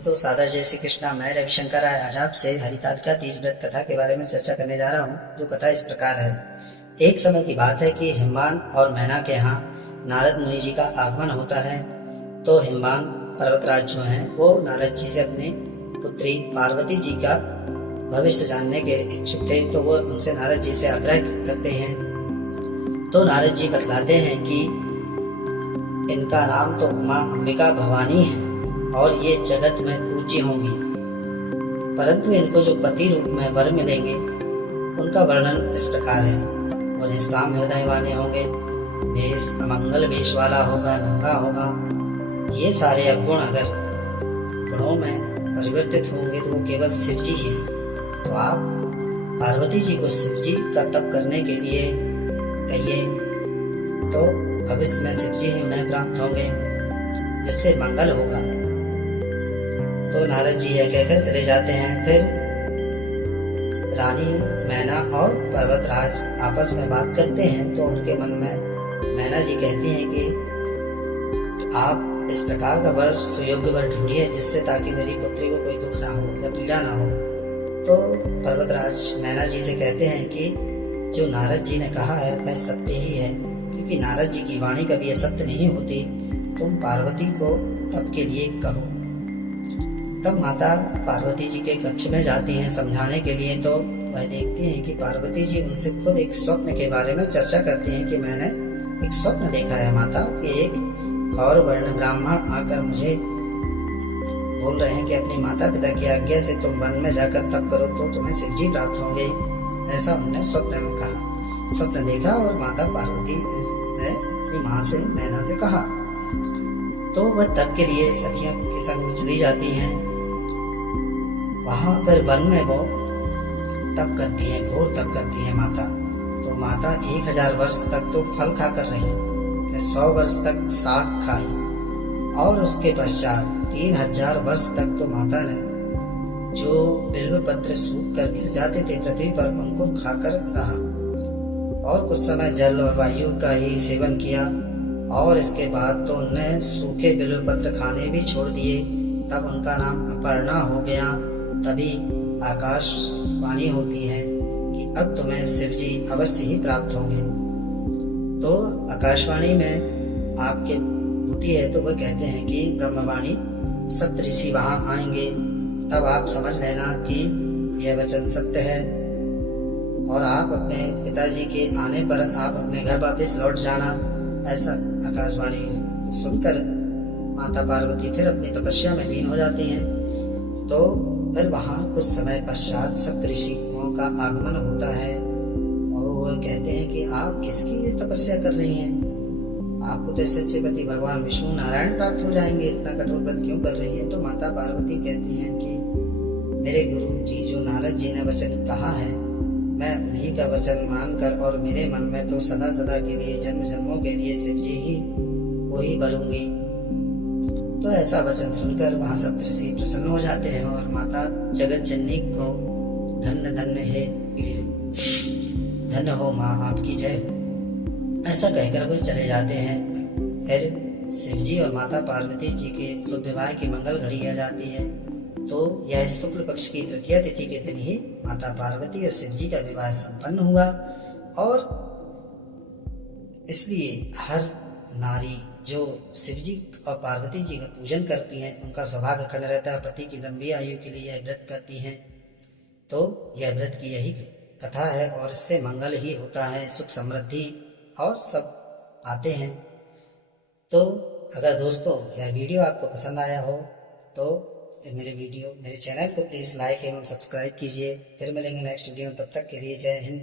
तो सादा जय श्री कृष्णा। मैं रविशंकर आज आपसे हरितालिका तीज व्रत कथा के बारे में चर्चा करने जा रहा हूँ। जो कथा इस प्रकार है। एक समय की बात है कि हिमवान और मैना के यहाँ नारद मुनि जी का आगमन होता है। तो हिमवान पर्वतराज जो हैं वो नारद जी से अपनी पुत्री पार्वती जी का भविष्य जानने के इच्छुक थे। तो वो उनसे नारद जी से आग्रह करते हैं। तो नारद जी बतलाते हैं कि इनका नाम तो उमा अंबिका भवानी है और ये जगत में पूज्य होंगी, परंतु इनको जो पति रूप में वर मिलेंगे उनका वर्णन इस प्रकार है। वो निष्काम हृदय वाले होंगे, वेश अमंगल वेश वाला होगा, नंगा होगा। ये सारे अवगुण अगर गुणों में परिवर्तित होंगे तो वो केवल शिव जी ही हैं। तो आप पार्वती जी को शिव जी का तप करने के लिए कहिए, तो भविष्य में शिव जी ही उन्हें प्राप्त होंगे, जिससे मंगल होगा। तो नारद जी यह कहकर चले जाते हैं। फिर रानी मैना और पर्वतराज आपस में बात करते हैं। तो उनके मन में मैना जी कहती हैं कि आप इस प्रकार का वर, सुयोग्य वर ढूंढिए जिससे ताकि मेरी पुत्री को कोई दुख ना हो या पीड़ा ना हो। तो पर्वतराज मैना जी से कहते हैं कि जो नारद जी ने कहा है वह सत्य ही है, क्योंकि नारद जी की वाणी कभी असत्य नहीं होती। तुम पार्वती को तप के लिए कहो। तब माता पार्वती जी के कक्ष में जाती हैं समझाने के लिए। तो वह देखती हैं कि पार्वती जी उनसे खुद एक स्वप्न के बारे में चर्चा करती हैं कि मैंने एक स्वप्न देखा है माता, कि एक गौर वर्ण ब्राह्मण आकर मुझे बोल रहे हैं कि अपनी माता पिता की आज्ञा से तुम वन में जाकर तप करो तो तुम्हें शिव जी प्राप्त होंगे। ऐसा उन्होंने स्वप्न में कहा। स्वप्न देखा और माता पार्वती ने अपनी माँ से, मैना से कहा। तो वह तप के लिए सखियों के संग चली जाती हैं। वहां पर वन में वो तप करती है, घोर तप करती है माता। तो माता 1000 वर्ष तक तो फल खाकर रही, 100 वर्ष तक साग खाई और उसके पश्चात 3000 वर्ष तक तो माता ने जो बिल्व पत्र सूख कर गिर जाते थे पृथ्वी पर उनको खाकर रहा और कुछ समय जल और वायु का ही सेवन किया। और इसके बाद तो उन्हें सूखे बिल्व पत्र खाने भी छोड़ दिए। तब उनका नाम अपर्णा हो गया। तभी आकाशवाणी होती है कि अब तुम्हें शिव जी अवश्य ही प्राप्त होंगे। तो आकाशवाणी में आपके होती है तो वह कहते हैं कि ब्रह्मवाणी सप्त ऋषि वहां आएंगे। तब आप समझ लेना कि यह वचन सत्य है और आप अपने पिताजी के आने पर आप अपने घर वापस लौट जाना। ऐसा आकाशवाणी सुनकर माता पार्वती फिर अपनी तपस्या में लीन हो जाती हैं। तो फिर वहां कुछ समय पश्चात सप्तऋषियों का आगमन होता है और वो कहते हैं कि आप किसकी ये तपस्या कर रही हैं? आपको तो सच्चे पति भगवान विष्णु नारायण प्राप्त हो जाएंगे, इतना कठोर व्रत क्यों कर रही है? तो माता पार्वती कहती हैं कि मेरे गुरु जी जो नारद जी ने वचन कहा है, मैं उन्हीं का वचन मानकर और मेरे मन में तो सदा सदा के लिए जन्म जन्मों के लिए शिव जी ही वो ही भरूंगी। तो ऐसा वचन सुनकर वहां सप्तऋषि प्रसन्न हो जाते हैं और माता जगत जननी को धन्य धन्य है, धन्य हो माँ, आपकी जय हो, ऐसा कहकर वे चले जाते हैं। फिर शिव जी और माता पार्वती जी के शुभ विवाह की मंगल घड़ी आ जाती है। तो यह शुक्ल पक्ष की तृतीया तिथि के दिन ही माता पार्वती और शिव जी का विवाह संपन्न हुआ। और इसलिए हर नारी जो शिव जी और पार्वती जी का पूजन करती हैं उनका सौभाग्य अखंड रहता है। पति की लंबी आयु के लिए यह व्रत करती हैं। तो यह व्रत की यही कथा है और इससे मंगल ही होता है, सुख समृद्धि और सब आते हैं। तो अगर दोस्तों यह वीडियो आपको पसंद आया हो तो मेरे चैनल को प्लीज़ लाइक एवं सब्सक्राइब कीजिए। फिर मिलेंगे नेक्स्ट वीडियो, तब तक के लिए जय हिंद।